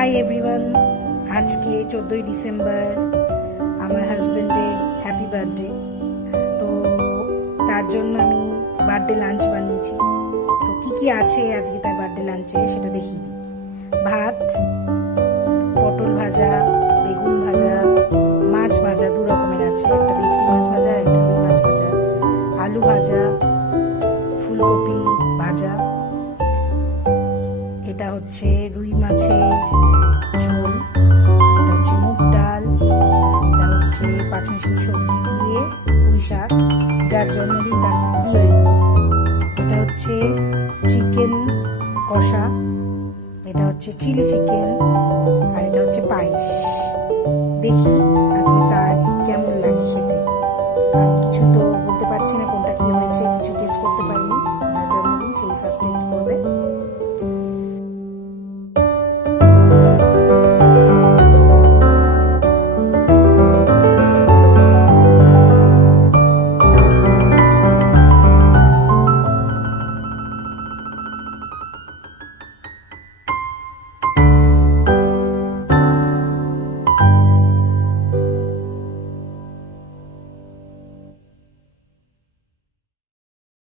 Hi everyone, আজকে 14ই December আমার হাজব্যান্ডের হ্যাপি বার্থডে। তো তার জন্য আমি বার্থডে লাঞ্চ বানিয়েছি। তো কি আছে আজকে তার বার্থডে লাঞ্চে সেটা দেখিয়ে দিই। ভাত, পটল ভাজা, বেগুন ভাজা, মাছ ভাজা, দু রকমের আছে, একটা ভেটকি মাছ ভাজা আর একটা রুই মাছ ভাজা, আলু ভাজা, ফুলকপি ভাজা, এটা হচ্ছে রুই মাছের ঝোল, এটা হচ্ছে মুগ ডাল, এটা হচ্ছে পাঁচমিশালি সবজি দিয়ে পুঁই শাক, যার জন্মদিন তার খুব প্রিয়। এটা হচ্ছে চিকেন কষা, এটা হচ্ছে চিলি চিকেন, আর এটা